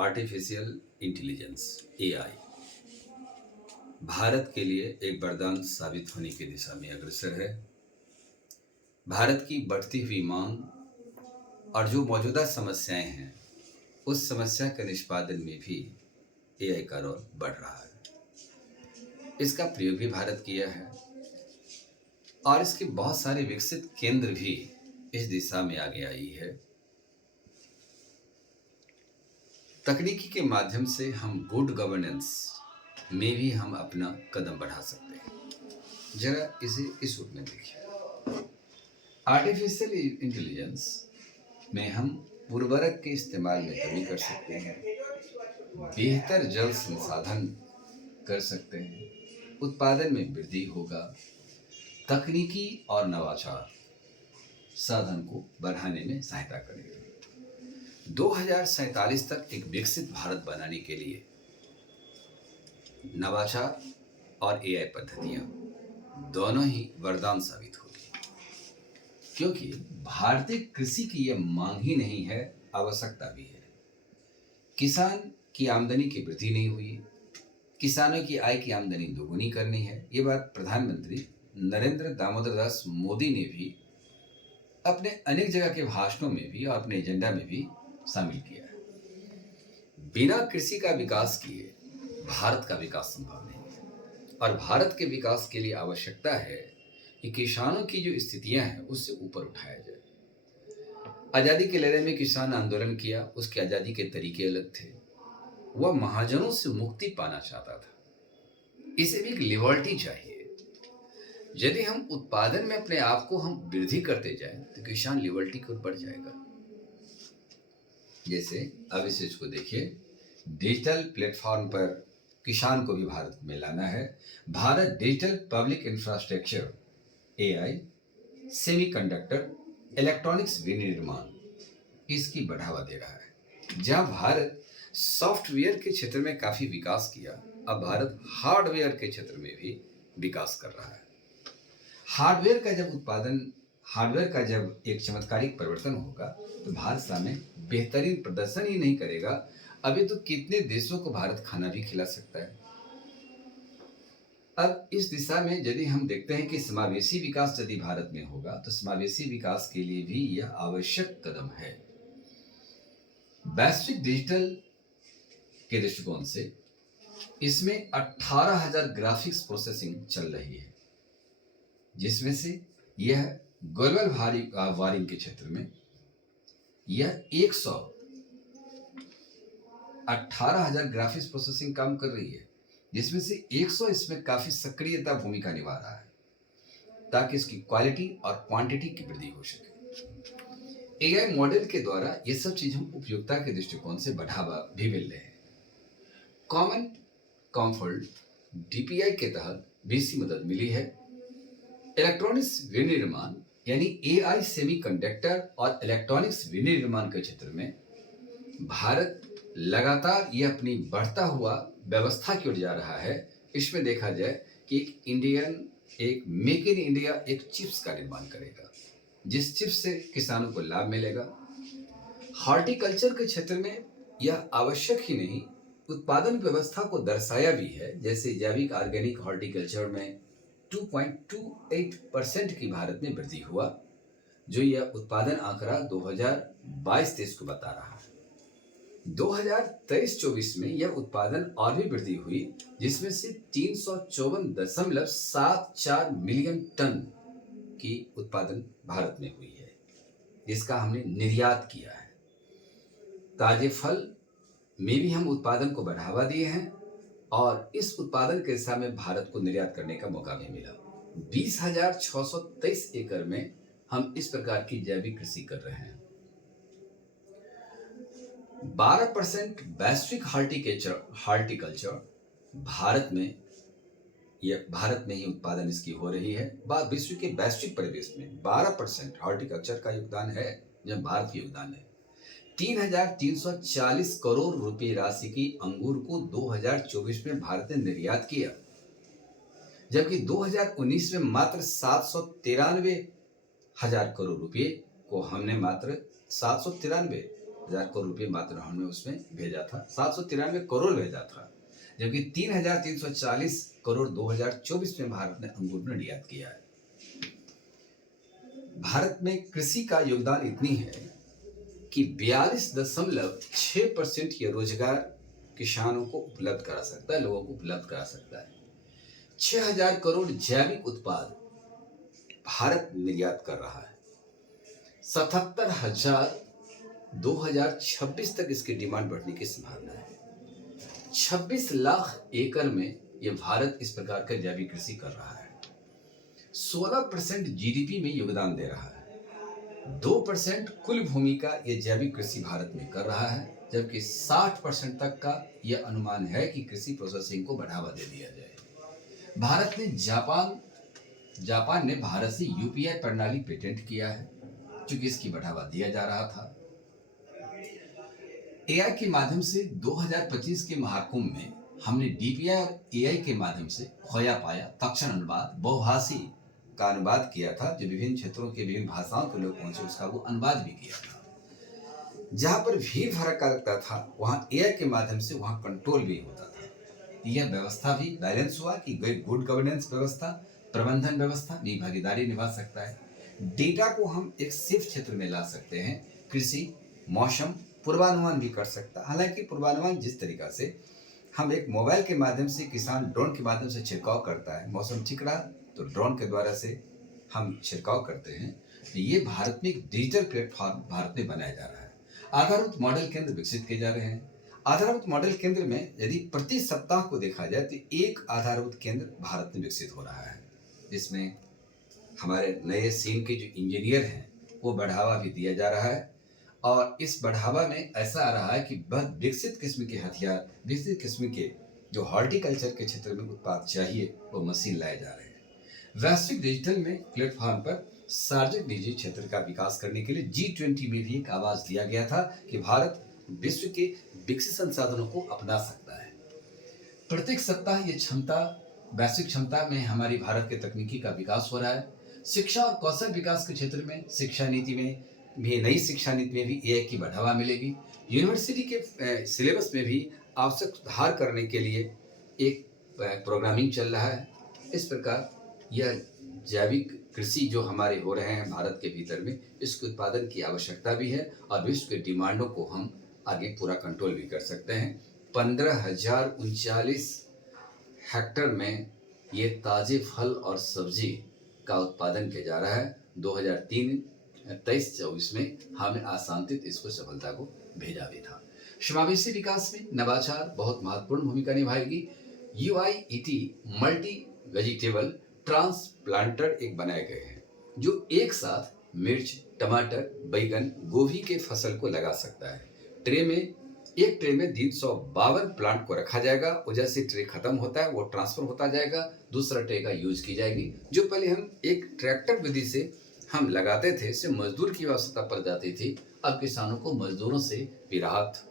Artificial intelligence AI Bharat के लिए एक वरदान साबित होने की दिशा में अग्रसर है। भारत की बढ़ती हुई मांग और जो मौजूदा समस्याएं हैं, उस समस्या के निष्पादन में भी एआई का रोल बढ़ रहा है। इसका प्रयोग भी भारत किया है और इसके बहुत सारे विकसित केंद्र भी इस दिशा में आगे आई है। तकनीकी के माध्यम से हम गुड गवर्नेंस में भी हम अपना कदम बढ़ा सकते हैं। जरा इसे इस रूप में देखिए। आर्टिफिशियल इंटेलिजेंस में हम उर्वरक के इस्तेमाल में कमी कर सकते हैं, बेहतर जल संसाधन कर सकते हैं, उत्पादन में वृद्धि होगा, तकनीकी और नवाचार साधन को बढ़ाने में सहायता करेगा। 2047 तक एक विकसित भारत बनाने के लिए नवाचार और एआई पद्धतियां दोनों ही वरदान साबित होगी, क्योंकि भारतीय कृषि की यह मांग ही नहीं है, आवश्यकता भी है। किसान की आमदनी की वृद्धि नहीं हुई, किसानों की आय की आमदनी दोगुनी करनी है। ये बात प्रधानमंत्री नरेंद्र दामोदर दास मोदी ने भी अपने अनेक जगह के भाषणों में भी और अपने एजेंडा में भी शामिल किया है। बिना कृषि का विकास किए भारत का विकास संभव नहीं है और भारत के विकास के लिए आवश्यकता है कि किसानों की जो स्थितियां हैं उससे ऊपर उठाया जाए। आज़ादी के लड़ाई में किसान आंदोलन किया, उसकी आज़ादी के तरीके अलग थे। वह महाजनों से मुक्ति पाना चाहता था। इसे भी एक लिबर्टी चाहिए। यदि हम उत्पादन में अपने आप को हम वृद्धि करते जाएं तो किसान लिबर्टी की ओर बढ़ जाएगा। जैसे अब इस चीज को देखिए, डिजिटल प्लेटफॉर्म पर किसान को भी भारत में लाना है। Bharat digital public infrastructure, AI, semiconductor, electronics विनिर्माण इसकी बढ़ावा दे रहा है। जहां भारत सॉफ्टवेयर के क्षेत्र में काफी विकास किया, अब भारत हार्डवेयर के क्षेत्र में भी विकास कर रहा है। हार्डवेयर का जब एक चमत्कारिक परिवर्तन होगा तो भारत सामने बेहतरीन प्रदर्शन ही नहीं करेगा, अभी तो कितने देशों को भारत खाना भी खिला सकता है। अब इस दिशा में यदि हम देखते हैं कि समावेशी विकास यदि भारत में होगा तो समावेशी विकास के लिए भी यह आवश्यक कदम है। वैश्विक डिजिटल के दृष्टिकोण से इसमें 18,000 ग्राफिक्स प्रोसेसिंग चल रही है, जिसमें से यह ग्लोबल वार्मिंग के क्षेत्र में यह 18,000 ग्राफिक्स प्रोसेसिंग काम कर रही है, जिसमें से 100 इसमें काफी सक्रियता भूमिका निभा रहा है ताकि इसकी क्वालिटी और क्वांटिटी की वृद्धि हो सके। एआई मॉडल के द्वारा ये सब चीज हम उपयोगिता के दृष्टिकोण से बढ़ावा भी मिल रहे हैं। कॉमन कंफर्ट डीपीआई के तहत भी इसकी मदद मिली है। इलेक्ट्रॉनिक्स विनिर्माण यानी एआई सेमीकंडक्टर और इलेक्ट्रॉनिक्स विनिर्माण के क्षेत्र में भारत लगातार ये अपनी बढ़ता हुआ व्यवस्था की ओर जा रहा है। इसमें देखा जाए कि एक मेक इन इंडिया एक चिप्स का निर्माण करेगा, जिस चिप्स से किसानों को लाभ मिलेगा। हॉर्टिकल्चर के क्षेत्र में यह आवश्यक ही नहीं, उत्पादन व्यवस्था को दर्शाया भी है। जैसे जैविक ऑर्गेनिक हॉर्टिकल्चर में 2.28% की भारत में वृद्धि हुआ, जो यह उत्पादन आंकड़ा 2022-23 को बता रहा है। 2023-24 में यह उत्पादन और भी वृद्धि हुई, जिसमें से 354.74 मिलियन टन की उत्पादन भारत में हुई है, जिसका हमने निर्यात किया है। ताजे फल में भी हम उत्पादन को बढ़ावा दिए हैं और इस उत्पादन के दिशा में भारत को निर्यात करने का मौका भी मिला। 20,623 एकड़ में हम इस प्रकार की जैविक कृषि कर रहे हैं। 12% वैश्विक हॉर्टिकल्चर भारत में ही उत्पादन इसकी हो रही है। विश्व के वैश्विक परिवेश में 12% हॉर्टिकल्चर का योगदान है, जब भारत का योगदान है। 3,340 करोड़ रुपए राशि की अंगूर को 2024 में भारत ने निर्यात किया, जबकि 2019 में मात्र 793,000 करोड़ रुपए को हमने मात्र 793 हजार करोड़ रुपए मात्र हमने उसमें भेजा था, 793 करोड़ भेजा था, जबकि 3,340 करोड़ 2024 में भारत ने अंगूर निर्यात किया है। भारत में कृषि का योगदान इतनी है कि 42.6% ये रोजगार किसानों को उपलब्ध करा सकता है, लोगों को उपलब्ध करा सकता है। 6,000 करोड़ जैविक उत्पाद भारत निर्यात कर रहा है। 77,000 2026 तक इसकी डिमांड बढ़ने की संभावना है। 26 लाख एकड़ में यह भारत इस प्रकार का जैविक कृषि कर रहा है। 16% जीडीपी में योगदान दे रहा है। 2% कुल भूमि का यह जैविक कृषि भारत में कर रहा है, जबकि 60% तक का यह अनुमान है कि कृषि प्रोसेसिंग को बढ़ावा दे दिया जाए। भारत ने जापान ने भारत से यूपीआई प्रणाली पेटेंट किया है, क्योंकि इसकी बढ़ावा दिया जा रहा था। एआई के माध्यम से 2025 के महाकुंभ में हमने डीपीआई और एआई के माध्यम से खोया पाया तक्षण अनुवाद बहुभाषी का अनुवाद किया था, जो विभिन्न क्षेत्रों के विभिन्न भाषाओं के लोग पहुंचे उसका वो अनुवाद भी किया था। जहां पर भीड़ भड़का लगता था वहां एआई के माध्यम से वहां कंट्रोल भी होता था। यह व्यवस्था भी बैलेंस हुआ कि गुड गवर्नेंस व्यवस्था, प्रबंधन व्यवस्था में भागीदारी निभा सकता है। डेटा को हम एक सेफ क्षेत्र में ला सकते हैं। कृषि, मौसम पूर्वानुमान भी कर सकता है। हालांकि पूर्वानुमान जिस तरीका से हम एक मोबाइल के माध्यम से, किसान ड्रोन के माध्यम से छिड़काव करता है, मौसम ठीक रहा तो ड्रोन के द्वारा से हम छिड़काव करते हैं। ये भारत में एक डिजिटल प्लेटफॉर्म भारत में बनाया जा रहा है। आधारभूत मॉडल केंद्र विकसित किए जा रहे हैं। आधारभूत मॉडल केंद्र में यदि प्रति सप्ताह को देखा जाए तो एक आधारभूत केंद्र भारत में विकसित हो रहा है, जिसमें हमारे नए सीन के जो इंजीनियर हैं वो बढ़ावा भी दिया जा रहा है। और इस बढ़ावा में ऐसा आ रहा है कि बहुत विकसित किस्म के हथियार, विकसित किस्म के जो हॉर्टिकल्चर के क्षेत्र में उत्पाद चाहिए वो मशीन लाए जा रहे हैं। वैश्विक डिजिटल में प्लेटफॉर्म पर सार्वजनिक निजी क्षेत्र का विकास करने के लिए G20 में भी एक आवाज दिया गया था कि भारत विश्व के विकसित संसाधनों को अपना सकता है। प्रत्येक सप्ताह ये क्षमता, वैश्विक क्षमता में हमारी भारत के तकनीकी का विकास हो रहा है। शिक्षा और कौशल विकास के क्षेत्र में शिक्षा नीति में भी, नई शिक्षा नीति में भी एआई की बढ़ावा मिलेगी। यूनिवर्सिटी के सिलेबस में भी आवश्यक सुधार करने के लिए एक प्रोग्रामिंग चल रहा है। इस प्रकार यह जैविक कृषि जो हमारे हो रहे हैं भारत के भीतर में, इसके उत्पादन की आवश्यकता भी है और विश्व के डिमांडों को हम आगे पूरा कंट्रोल भी कर सकते हैं। 15,039 हेक्टेयर में ये ताज़े फल और सब्जी का उत्पादन किया जा रहा है। 2023-24 में हमने आसांतित इसको सफलता को भेजा भी था। समावेशी विकास में नवाचार बहुत महत्वपूर्ण भूमिका निभाएगी। UIET मल्टी वेजिटेबल ट्रांसप्लांटर एक बनाए गए हैं जो एक साथ मिर्च, टमाटर, बैगन, गोभी के फसल को लगा सकता है। एक ट्रे में 352 प्लांट को रखा जाएगा। वो जैसे ट्रे खत्म होता है वो ट्रांसफर होता जाएगा, दूसरा ट्रे का यूज की जाएगी। जो पहले हम एक ट्रैक्टर विधि से हम लगाते थे, इससे मजदूर की आवश्यकता पड़ जाती थी। अब किसानों को मजदूरों से भी राहत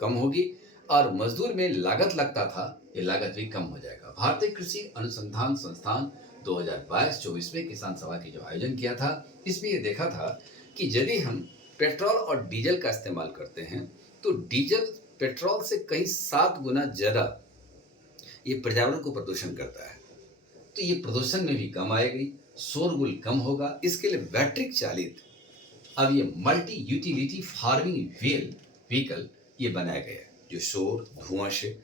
कम होगी और मजदूर में लागत लगता था, ये लागत भी कम हो जाएगा। भारतीय कृषि अनुसंधान संस्थान 2022-24 में किसान सभा की जो आयोजन किया था, इसमें ये देखा था कि यदि हम पेट्रोल और डीजल का इस्तेमाल करते हैं तो डीजल पेट्रोल से कई 7 गुना ज़्यादा ये पर्यावरण को प्रदूषण करता है। तो ये प्रदूषण में भी कम आएगी, शोरगुल कम होगा। इसके लिए बैटरी चालित अब ये मल्टी यूटिलिटी फार्मिंग व्हीकल ये बनाया गया है, जो शोर धुआं से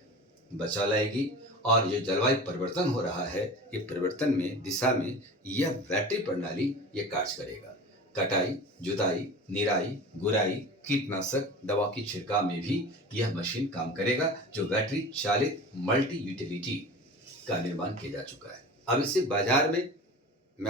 बचा लाएगी। और ये जलवायु परिवर्तन हो रहा है, ये परिवर्तन में दिशा में यह बैटरी प्रणाली ये कार्य करेगा। कटाई, जुताई, निराई, गुड़ाई, कीटनाशक दवा की छिड़काव में भी यह मशीन काम करेगा, जो बैटरी चालित मल्टी यूटिलिटी का निर्माण किया जा चुका है। अब इसे बाजार में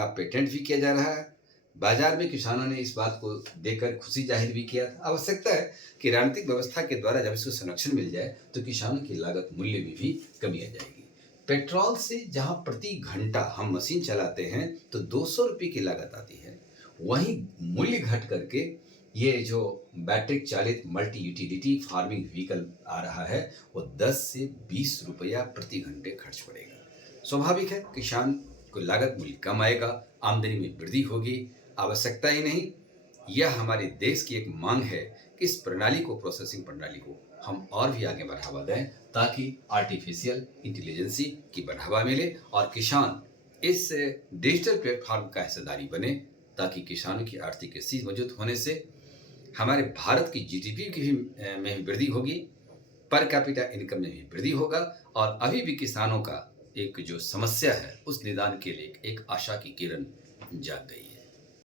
आप पेटेंट भी किया जा रहा है। बाजार में किसानों ने इस बात को देखकर खुशी जाहिर भी किया। आवश्यकता है कि राजनीतिक व्यवस्था के द्वारा जब इसको संरक्षण मिल जाए तो किसानों की लागत मूल्य में भी कमी आ जाएगी। पेट्रोल से जहां प्रति घंटा हम मशीन चलाते हैं तो 200 रुपये की लागत आती है, वहीं मूल्य घट करके ये जो बैटरी चालित मल्टी यूटिलिटी फार्मिंग व्हीकल आ रहा है वो 10 से 20 रुपया प्रति घंटे खर्च पड़ेगा। स्वाभाविक है, किसान को लागत मूल्य कम आएगा, आमदनी में वृद्धि होगी। आवश्यकता ही नहीं, यह हमारे देश की एक मांग है इस प्रणाली को, प्रोसेसिंग प्रणाली को हम और भी आगे बढ़ावा दें ताकि आर्टिफिशियल इंटेलिजेंसी की बढ़ावा मिले और किसान इस डिजिटल प्लेटफॉर्म का हिस्सेदारी बने, ताकि किसानों की आर्थिक स्थिति मजबूत होने से हमारे भारत की जीडीपी की भी में भी वृद्धि होगी, पर कैपिटा इनकम में भी वृद्धि होगा और अभी भी किसानों का एक जो समस्या है उस निदान के लिए एक आशा की किरण जाग गई है।